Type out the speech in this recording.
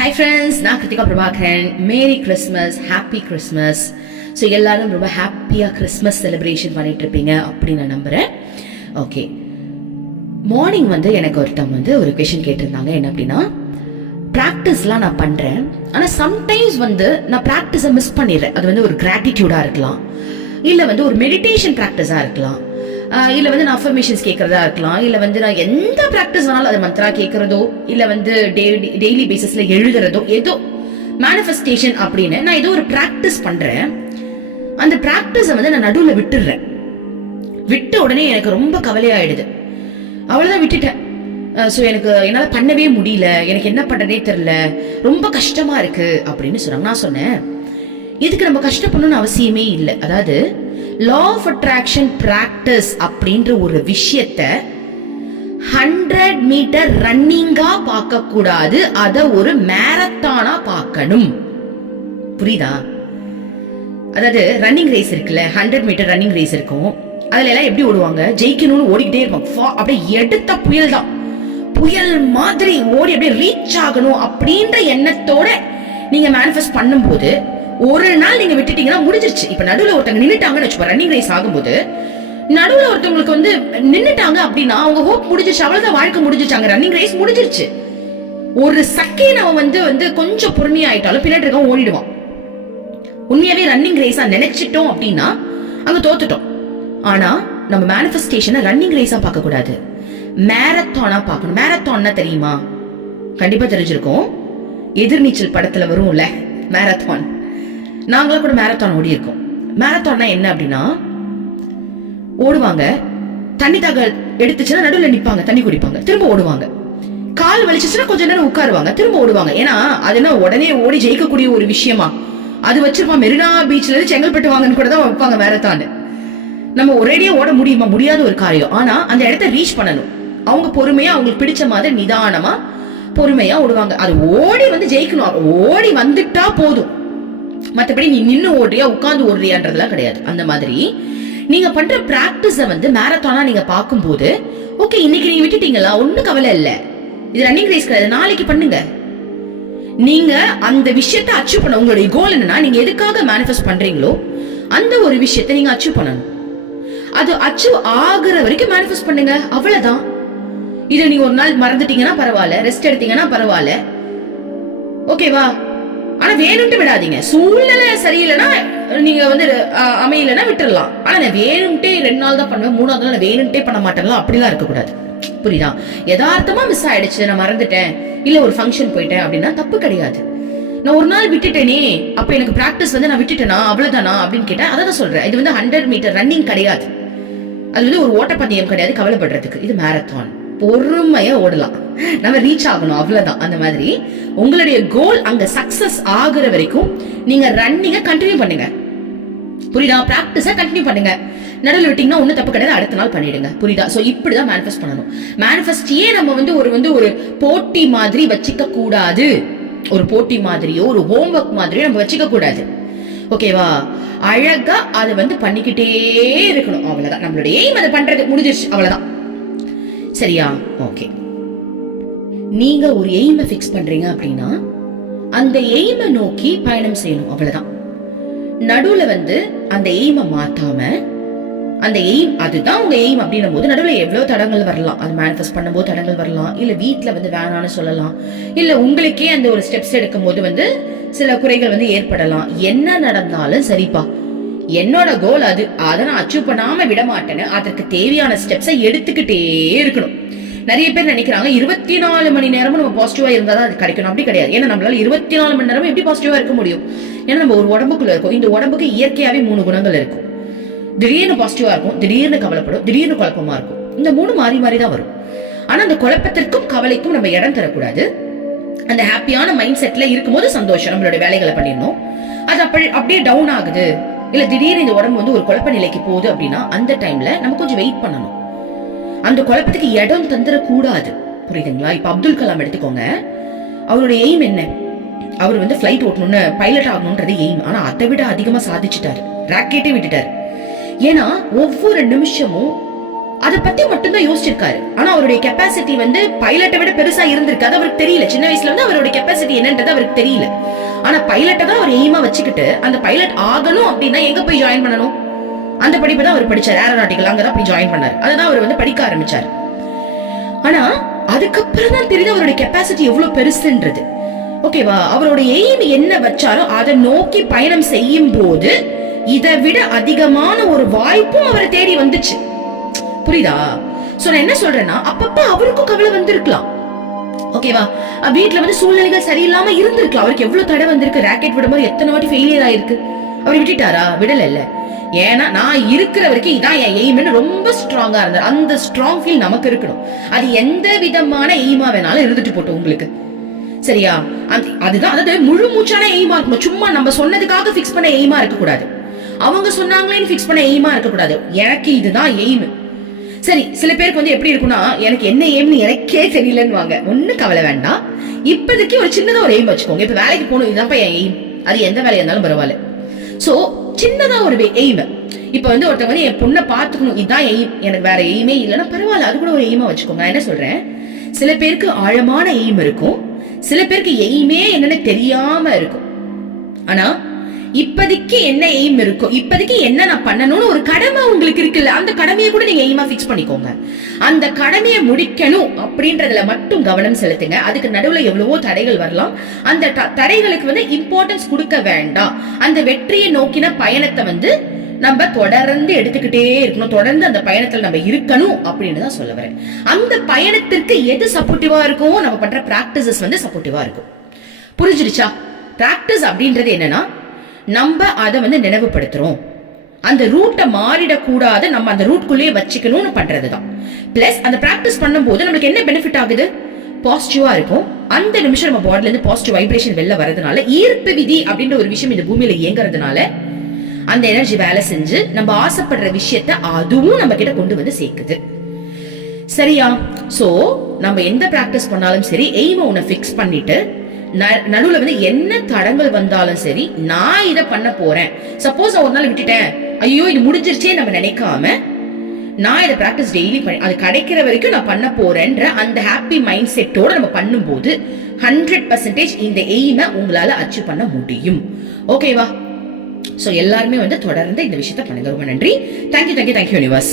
Hi friends நான் Krithika Prabhakaran. Merry Christmas happy Christmas so எல்லாரும் ரொம்ப ஹாப்பியாக கிறிஸ்மஸ் செலிப்ரேஷன் பண்ணிட்டு இருப்பீங்க அப்படின்னு நான் நம்புகிறேன் ஓகே மார்னிங் வந்து எனக்கு ஒருத்தவங்க வந்து ஒரு கொஷின் கேட்டிருந்தாங்க. என்ன அப்படின்னா ப்ராக்டிஸ்லாம் நான் பண்ணுறேன் ஆனால் சம்டைம்ஸ் வந்து நான் ப்ராக்டிஸை மிஸ் பண்ணிடுறேன். அது வந்து ஒரு கிராட்டிடியூடாக இருக்கலாம். இல்லை வந்து ஒரு மெடிடேஷன் ப்ராக்டிஸாக இருக்கலாம். இல்ல வந்து நான் அஃபர்மேஷன்ஸ் கேட்கறதா இருக்கலாம். இல்ல வந்து நான் எந்த ப்ராக்டிஸ் வேணாலும் அது மந்த்ரா கேட்கறதோ இல்ல வந்து டெய்லி பேசிஸ்ல எழுதுறதோ ஏதோ மேனிஃபெஸ்டேஷன் அப்படின்னு நான் ஏதோ ஒரு ப்ராக்டிஸ் பண்றேன். அந்த ப்ராக்டிஸை வந்து நான் நடுவில் விட்டுடுறேன் விட்ட உடனே எனக்கு ரொம்ப கவலையாயிடுது. அவ்வளோதான் விட்டுட்டேன். ஸோ எனக்கு என்னால் பண்ணவே முடியல. எனக்கு என்ன பண்ணுறதே தெரில ரொம்ப கஷ்டமாக இருக்குது அப்படின்னு சொன்னாங்க. நான் சொன்னேன் இதுக்கு நம்ம கஷ்டப்படணும்னு அவசியமே இல்லை. அதாவது லா ஆஃப் அட்ராக்ஷன் பிராக்டிஸ் அப்படின்ற ஒரு விஷயத்த ஹண்ட்ரட் மீட்டர் ரன்னிங்கா பார்க்க கூடாது அத ஒரு மேரத்தானா பார்க்கணும். புரியுதா? அதாவது ரன்னிங் ரேஸ் இருக்குல்ல ஹண்ட்ரட் மீட்டர் ரன்னிங் ரேஸ் இருக்கும். அதுல எல்லாம் எப்படி ஓடுவாங்க? ஜெயிக்கணும்னு ஓடிக்கிட்டே இருப்பாங்க அப்படியே எடுத்த புயல் தான். புயல் மாதிரி ஓடி அப்படியே ரீச் ஆகணும் அப்படின்ற எண்ணத்தோட நீங்க மேனிஃபெஸ்ட் பண்ணும்போது ஒரு நாள் நீங்க விட்டுட்டீங்கன்னா முடிஞ்சிருச்சு. இப்ப நடுவில் ஒருத்தங்க நின்னுட்டாங்கன்னு வச்சுப்போம் ரன்னிங் ரேஸ் ஆகும்போது நடுவுல ஒருத்தவங்களுக்கு வந்து நின்னுட்டாங்க அப்படின்னா அவங்க ஹோப் முடிஞ்சிருச்சு அவ்வளவுதான் வாழ்க்கை முடிஞ்சிச்சாங்க ரன்னிங் ரேஸ் முடிஞ்சிருச்சு. ஒரு செகண்ட் அவன் வந்து வந்து கொஞ்சம் பொறுமையாயிட்டாலும் பின்னாடி இருக்கவன் ஓடிடுவான். உண்மையாவே ரன்னிங் ரேஸா நினைச்சிட்டோம் அப்படின்னா அங்க தோத்துட்டோம். ஆனா நம்ம மேனிஃபெஸ்டேஷனை ரன்னிங் ரேஸா பார்க்க கூடாது மேரத்தானா பார்க்கணும். மேரத்தான்னா தெரியுமா? கண்டிப்பா தெரிஞ்சிருக்கும். எதிர்நீச்சல் படத்துல வரும்ல மேரத்தான் நாங்களும் கூட மேரத்தான் ஓடி இருக்கோம் மேரத்தான்னா என்ன அப்படின்னா ஓடுவாங்க. தண்ணி தாக எடுத்துச்சுன்னா நடுவில் நிற்பாங்க தண்ணி குடிப்பாங்க. திரும்ப ஓடுவாங்க. கால் வலிச்சிச்சுன்னா கொஞ்ச நேரம் உட்காருவாங்க திரும்ப ஓடுவாங்க. ஏன்னா அது என்ன உடனே ஓடி ஜெயிக்கக்கூடிய ஒரு விஷயமா? அது வச்சிருப்பான் மெரினா பீச்ல இருந்து செங்கல்பட்டு வாங்கன்னு கூட தான் வைப்பாங்க மேரத்தான் நம்ம ஒரேடியா ஓட முடியுமா? முடியாத ஒரு காரியம். ஆனா அந்த இடத்த ரீச் பண்ணணும். அவங்க பொறுமையா அவங்களுக்கு பிடிச்ச மாதிரி நிதானமா பொறுமையா ஓடுவாங்க. அது ஓடி வந்து ஜெயிக்கணும். ஓடி வந்துட்டா போதும். மற்றபடி நீ நின்று ஓடுறியா உட்காந்து ஓடுறியான்றதுலாம் கிடையாது. அந்த மாதிரி நீங்க பண்ற பிராக்டிஸ வந்து மேரத்தானா நீங்க பார்க்கும்போது ஓகே இன்னைக்கு நீங்க விட்டுட்டீங்களா? ஒண்ணும் கவலை இல்ல. இது ரன்னிங் ரேஸ் கிடையாது. நாளைக்கு பண்ணுங்க. நீங்க அந்த விஷயத்தை அச்சீவ் பண்ண உங்களுடைய கோல் என்னன்னா நீங்க எதுக்காக மேனிஃபெஸ்ட் பண்றீங்களோ அந்த ஒரு விஷயத்தை நீங்க அச்சீவ் பண்ணணும். அது அச்சீவ் ஆகுற வரைக்கும் மேனிஃபெஸ்ட் பண்ணுங்க. அவ்வளவுதான். இதை நீங்க ஒரு நாள் மறந்துட்டீங்கன்னா பரவாயில்ல. ரெஸ்ட் எடுத்தீங்கன்னா பரவாயில்ல. ஓகேவா ஆனா வேணும்ட்டு விடாதீங்க. சூழ்நிலை சரியில்லைன்னா நீங்க வந்து அமையலன்னா அமையலைன்னா ஆனா நான் வேணும்ட்டே ரெண்டு நாள் தான் பண்ணுவேன் மூணாவது நாள் நான் வேணும்ட்டே பண்ண மாட்டேன்லாம் அப்படிலாம் இருக்கக்கூடாது. புரியுதா? யதார்த்தமா மிஸ் ஆயிடுச்சு நான் மறந்துட்டேன். இல்ல ஒரு ஃபங்க்ஷன் போயிட்டேன் அப்படின்னா தப்பு கிடையாது. நான் ஒரு நாள் விட்டுட்டேனே அப்ப எனக்கு பிராக்டிஸ் வந்து நான் விட்டுட்டேனா அவ்வளவுதானா அப்படின்னு கேட்டேன் அதை தான் சொல்றேன். இது வந்து ஹண்ட்ரட் மீட்டர் ரன்னிங் கிடையாது. அது வந்து ஒரு ஓட்டப்பந்தயம் கிடையாது கவலைப்படுறதுக்கு. இது மேரத்தான் பொறுமையா ஓடலாம். நம்ம ரீச் ஆகணும் அவ்வளவுதான். அந்த மாதிரி உங்களுடைய கோல் அங்க சக்சஸ் ஆகுற வரைக்கும் நீங்க ரன்னிங்க கண்டினியூ பண்ணுங்க. புரியுதா? பிராக்டிஸ கண்டினியூ பண்ணுங்க. நடுவில் விட்டீங்கன்னா ஒன்றும் தப்பு கிடையாது. அடுத்த நாள் பண்ணிடுங்க. புரியுதா? சோ இப்படிதான் மேனிஃபெஸ்ட் பண்ணணும். மேனிஃபெஸ்டியே நம்ம வந்து ஒரு வந்து ஒரு போட்டி மாதிரி வச்சுக்க கூடாது. ஒரு போட்டி மாதிரியோ ஒரு ஹோம்ஒர்க் மாதிரியோ நம்ம வச்சுக்க கூடாது. ஓகேவா அழகா அதை வந்து பண்ணிக்கிட்டே இருக்கணும். அவ்வளவுதான். நம்மளுடைய எய்ம் அதை பண்றது. முடிஞ்சிருச்சு. அவ்வளவுதான். சரியா? ஓகே நீங்க ஒரு எய்மை ஃபிக்ஸ் பண்றீங்க அப்படின்னா அந்த எய்மை நோக்கி பயணம் செய்யணும். அவ்வளவுதான். நடுவுல வந்து அந்த எய்மை மாத்தாம அந்த எய்ம் அதுதான் உங்க எய்ம் அப்படின்னும் போது நடுவில் எவ்வளோ தடங்கள் வரலாம். அது மேனிஃபெஸ்ட் பண்ணும்போது தடங்கள் வரலாம். இல்லை வீட்டில் வந்து வேணான்னு சொல்லலாம். இல்லை உங்களுக்கே அந்த ஒரு ஸ்டெப்ஸ் எடுக்கும் போது வந்து சில குறைகள் வந்து ஏற்படலாம். என்ன நடந்தாலும் சரிப்பா. என்னோட கோல் அது. அதை நான் அச்சீவ் பண்ணாம விட மாட்டேன்னு அதற்கு தேவையான ஸ்டெப்ஸை எடுத்துக்கிட்டே இருக்கணும். நிறைய பேர் நினைக்கிறாங்க இருபத்தி நாலு மணி நேரமும் நம்ம பாசிட்டிவா இருந்தா தான் அது கிடைக்கணும். அப்படி கிடையாது. ஏன்னா நம்மளால இருபத்தி நாலு மணி நேரமும் எப்படி பாசிட்டிவா இருக்க முடியும்? ஏன்னா நம்ம ஒரு உடம்புக்குள்ள இருக்கோம். இந்த உடம்புக்கு இயற்கையாவே மூணு குணங்கள் இருக்கும். திடீர்னு பாசிட்டிவா இருக்கும். திடீர்னு கவலைப்படும். திடீர்னு குழப்பமா இருக்கும். இந்த மூணு மாறி மாறி தான் வரும். ஆனா அந்த குழப்பத்திற்கும் கவலைக்கும் நம்ம இடம் தரக்கூடாது. அந்த ஹாப்பியான மைண்ட் செட்ல இருக்கும்போது சந்தோஷம். நம்மளோட வேலைகளை பண்ணிடணும். அது அப்படி அப்படியே டவுன் ஆகுது. இல்ல திடீர்னு இந்த உடம்பு வந்து ஒரு குழப்ப நிலைக்கு போகுது அப்படின்னா அந்த டைம்ல நம்ம கொஞ்சம் வெயிட் பண்ணணும். அந்த குழப்பத்துக்கு இடம் தந்துடக்கூடாது புரியுதுங்களா? இப்ப அப்துல் கலாம் எடுத்துக்கோங்க. அவருடைய எய்ம் என்ன? அவர் வந்து ஃப்ளைட் ஓட்டணும்னு பைலட் ஆகணும்ன்றது எய்ம் ஆனா அதை விட அதிகமா சாதிச்சுட்டாரு. ராக்கெட்டே விட்டுட்டாரு. ஏன்னா ஒவ்வொரு நிமிஷமும் அதை பத்தி மட்டும்தான் யோசிச்சிருக்காரு. ஆனா அவருடைய கெப்பாசிட்டி வந்து பைலட்டை விட பெருசா இருந்திருக்கு. அது அவருக்கு தெரியல. சின்ன வயசுல வந்து அவருடைய கெப்பாசிட்டி என்னன்றது அவருக்கு தெரியல. ஆனா பைலட்டை தான் அவர் எய்மா வச்சுக்கிட்டு அந்த பைலட் ஆகணும் அப்படின்னா எங்க போய் ஜாயின் பண்ணணும்? அந்த படிப்பு தான் அவர் படிச்சார் ஏரோநாட்டிக்கல் அங்கதான் போய் ஜாயின் பண்ணார். அதான் அவர் வந்து படிக்க ஆரம்பிச்சார். ஆனா அதுக்கப்புறம் தான் தெரியுது அவருடைய கெப்பாசிட்டி எவ்வளவு பெருசுன்றது. ஓகேவா அவரோட எய்ம் என்ன வச்சாரோ அதை நோக்கி பயணம் செய்யும் போது இதை விட அதிகமான ஒரு வாய்ப்பும் அவரை தேடி வந்துச்சு. புரியுதா? சோ நான் என்ன சொல்றேன்னா அப்பப்ப அவருக்கும் கவலை வந்திருக்கலாம். ஓகேவா வீட்டுல வந்து சூழ்நிலைகள் சரியில்லாம இருந்திருக்கலாம். அவருக்கு எவ்வளவு தடை வந்திருக்கு? ராக்கெட் விடும் போது எத்தனை வாட்டி ஃபெயிலியர் ஆயிருக்கு? அவர் விட்டுட்டாரா? விடல இல்ல ஏன்னா நான் இருக்கிற வரைக்கும் இதான் என் எய்ம்னு ரொம்ப ஸ்ட்ராங்கா இருந்தார். அந்த ஸ்ட்ராங் ஃபீல் நமக்கு இருக்கணும். அது எந்த விதமான எய்மா வேணாலும் இருந்துட்டு போட்டோம் உங்களுக்கு. சரியா? அதுதான் அதாவது முழு மூச்சான எய்மா இருக்கணும். சும்மா நம்ம சொன்னதுக்காக ஃபிக்ஸ் பண்ண எய்மா இருக்க கூடாது அவங்க சொன்னாங்களேன்னு ஃபிக்ஸ் பண்ண எய்மா இருக்க கூடாது எனக்கு இதுதான் எய்ம் சரி சில பேருக்கு வந்து எப்படி இருக்கும்னா எனக்கு என்ன எய்ம்னு எனக்கே தெரியலன்னு வாங்க கவலை வேண்டாம். இப்போதைக்கு ஒரு சின்னதா ஒரு எய்ம் வச்சுக்கோங்க. இப்ப வேலைக்கு போகணும் இதுதான்ப்பா என் எய்ம் அது எந்த வேலையா இருந்தாலும் பரவாயில்ல. சோ சின்னதா ஒரு எய்ம் இப்ப வந்து ஒருத்தவங்க வந்து என் பொண்ணை பாத்துக்கணும் இதுதான் எய்ம் எனக்கு வேற எய்மே இல்லைன்னா பரவாயில்ல. அது கூட ஒரு எய்மா வச்சுக்கோங்க. நான் என்ன சொல்றேன்? சில பேருக்கு ஆழமான எய்ம் இருக்கும். சில பேருக்கு எய்மே என்னன்னு தெரியாம இருக்கும். ஆனா இப்போதைக்கு என்ன எய்ம் இருக்கும் இப்போதைக்கு என்ன நான் பண்ணணும்னு ஒரு கடமை உங்களுக்கு இருக்குல்ல அந்த கடமையை கூட நீங்க எய்மா ஃபிக்ஸ் பண்ணிக்கோங்க. அந்த கடமையை முடிக்கணும் அப்படின்றதுல மட்டும் கவனம் செலுத்துங்க. அதுக்கு நடுவுல எவ்வளவோ தடைகள் வரலாம். அந்த த- தடைகளுக்கு வந்து இம்பார்ட்டன்ஸ் கொடுக்க வேண்டாம். அந்த வெற்றியை நோக்கின பயணத்தை வந்து நம்ம தொடர்ந்து எடுத்துக்கிட்டே இருக்கணும். தொடர்ந்து அந்த பயணத்துல நம்ம இருக்கணும் அப்படின்னு தான் சொல்ல வரேன். அந்த பயணத்திற்கு எது சப்போர்ட்டிவா இருக்கும் நம்ம பண்ற பிராக்டிசஸ் வந்து சப்போர்ட்டிவா இருக்கும். புரிஞ்சிருச்சா பிராக்டிஸ் அப்படின்றது என்னன்னா நம்ம அதை வந்து நினைவுபடுத்துறோம். அந்த ரூட்டை மாறிடக்கூடாது நம்ம அந்த ரூட்குள்ளேயே வச்சுக்கணும்னு பண்றதுதான். பிளஸ் அந்த ப்ராக்டிஸ் பண்ணும்போது நம்மளுக்கு என்ன பெனிஃபிட் ஆகுது? பாசிட்டிவா இருக்கும். அந்த நிமிஷம் நம்ம பாடில இருந்து பாசிட்டிவ் வைப்ரேஷன் வெளில வரதுனால ஈர்ப்பு விதி அப்படின்ற ஒரு விஷயம் இந்த பூமியில இயங்குறதுனால அந்த எனர்ஜி வேலை செஞ்சு நம்ம ஆசைப்படுற விஷயத்த அதுவும் நம்ம கிட்ட கொண்டு வந்து சேர்க்குது. சரியா? சோ நம்ம எந்த ப்ராக்டிஸ் பண்ணாலும் சரி எய்மை உன்னை ஃபிக்ஸ் பண்ணிட்டு நடுவுல வந்து என்ன தடங்கள் வந்தாலும் சரி நான் இதை பண்ண போறேன். சப்போஸ் ஒரு நாள் விட்டுட்டேன். ஐயோ இது முடிஞ்சிருச்சே நம்ம நினைக்காம நான் இதை பிராக்டிஸ் டெய்லி பண்ணி அது கிடைக்கிற வரைக்கும் நான் பண்ண போறேன்ற அந்த ஹாப்பி மைண்ட் செட்டோட நம்ம பண்ணும்போது ஹண்ட்ரட் பர்சன்டேஜ் இந்த எய்மை உங்களால அச்சீவ் பண்ண முடியும். ஓகேவா ஸோ எல்லாருமே வந்து தொடர்ந்து இந்த விஷயத்த பண்ணுங்க. ரொம்ப நன்றி. Thank you thank you thank you universe